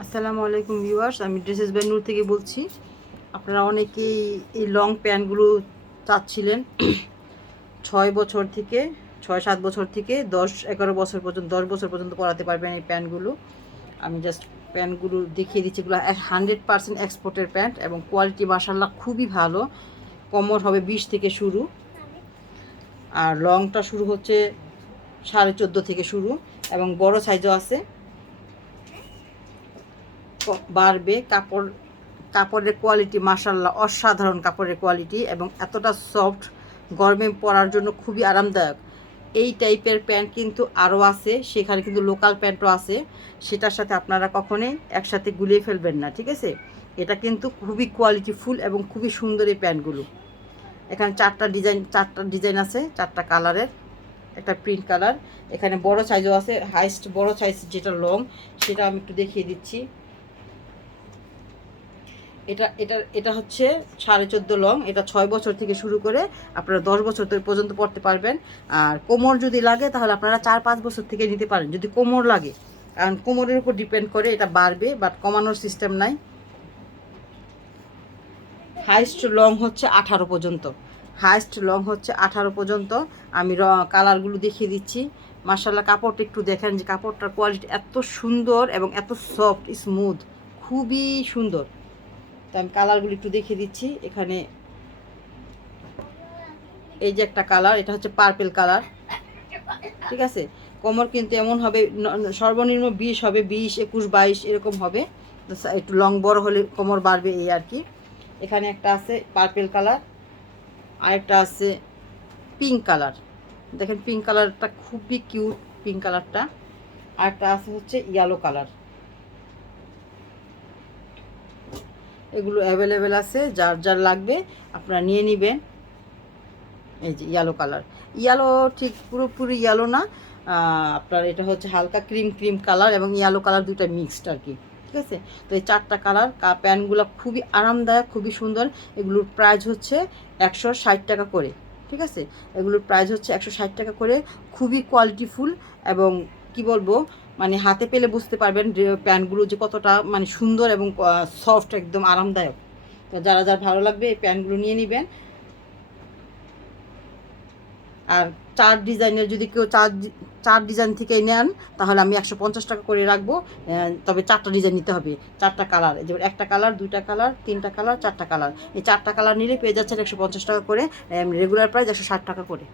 আসসালামু আলাইকুম ভিউয়ার্স, আমি ড্রেসেস বাই নূর থেকে বলছি। আপনারা অনেকেই এই লং প্যান্টগুলো চাচ্ছিলেন 6 বছর থেকে 6-7 বছর থেকে 10-11 বছর পর্যন্ত 10 বছর পর্যন্ত পরাতে পারবেন এই প্যান্টগুলো। আমি জাস্ট প্যান্টগুলো দেখিয়ে দিচ্ছি। এগুলো 100% এক্সপোর্টের প্যান্ট এবং কোয়ালিটি মাশাআল্লাহ খুবই ভালো। কমর হবে 20 থেকে শুরু, আর লংটা শুরু হচ্ছে 14.5 থেকে শুরু এবং বড় সাইজও আছে। বাড়বে কাপড়ের কোয়ালিটি মাশাআল্লাহ অসাধারণ কাপড়ের কোয়ালিটি এবং এতটা সফট, গরমে পরার জন্য খুবই আরামদায়ক। এই টাইপের প্যান্ট কিন্তু আরও আছে, সেখানে কিন্তু লোকাল প্যান্টও আছে। সেটার সাথে আপনারা কখনোই একসাথে গুলিয়ে ফেলবেন না, ঠিক আছে? এটা কিন্তু খুবই কোয়ালিটিফুল এবং খুবই সুন্দর এই প্যান্টগুলো। এখানে চারটা ডিজাইন আছে, চারটা কালারের, একটা প্রিন্ট কালার। এখানে বড় সাইজও আছে, হাইস্ট বড় সাইজ যেটা লং সেটা আমি একটু দেখিয়ে দিচ্ছি। এটা এটা এটা হচ্ছে 14.5 লং। এটা 6 বছর থেকে শুরু করে আপনারা 10 বছর পর্যন্ত পড়তে পারবেন। আর কোমর যদি লাগে তাহলে আপনারা 4-5 বছর থেকে নিতে পারেন যদি কোমর লাগে, কারণ কোমরের উপর ডিপেন্ড করে, এটা বাড়বে বাট কমানোর সিস্টেম নাই। হাইস্ট লং হচ্ছে 18 পর্যন্ত, হাইস্ট লং হচ্ছে 18 পর্যন্ত। আমি কালারগুলো দেখিয়ে দিচ্ছি। মার্শাল্লাহ কাপড়টা একটু দেখেন, যে কাপড়টার কোয়ালিটি এত সুন্দর এবং এত সফট স্মুথ, খুবই সুন্দর। তো আমি কালারগুলো একটু দেখিয়ে দিচ্ছি। এখানে এই যে একটা কালার, এটা হচ্ছে পার্পেল কালার, ঠিক আছে? কোমর কিন্তু এমন হবে, সর্বনিম্ন 20 হবে, 20, 21, 22 এরকম হবে। একটু লং বড় হলে কোমর বাড়বে, এই আর কি। এখানে একটা আছে পার্পেল কালার, আরেকটা আছে পিঙ্ক কালার। দেখেন পিঙ্ক কালারটা খুবই কিউট, পিঙ্ক কালারটা। আরেকটা আছে হচ্ছে ইয়েলো কালার। এগুলো অ্যাভেলেবেল আছে, যার যার লাগবে আপনারা নিয়ে নেবেন। এই যে ইয়েলো কালার, ইয়েলো ঠিক পুরোপুরি ইয়েলো না, আপনার এটা হচ্ছে হালকা ক্রিম ক্রিম কালার এবং ইয়েলো কালার, দুইটা মিক্সড আর কি, ঠিক আছে? তো এই চারটা কালার প্যান্টগুলো খুবই আরামদায়ক, খুবই সুন্দর। এগুলোর প্রাইস হচ্ছে 160 টাকা করে, ঠিক আছে? এগুলোর প্রাইস হচ্ছে 160 টাকা করে। খুবই কোয়ালিটিফুল এবং কি বলবো, মানে হাতে পেলে বুঝতে পারবেন যে প্যান্টগুলো যে কতটা মানে সুন্দর এবং সফট, একদম আরামদায়ক। তো যারা যার ভালো লাগবে এই প্যান্টগুলো নিয়ে নেবেন। আর চার ডিজাইনের যদি কেউ চার ডিজাইন থেকে নেন তাহলে আমি 150 টাকা করে রাখবো। তবে চারটা ডিজাইন নিতে হবে, চারটা কালার, যেমন একটা কালার, দুইটা কালার, তিনটা কালার, চারটা কালার। এই চারটা কালার নিলে পেয়ে যাচ্ছেন 150 টাকা করে, রেগুলার প্রাইস 160 টাকা করে।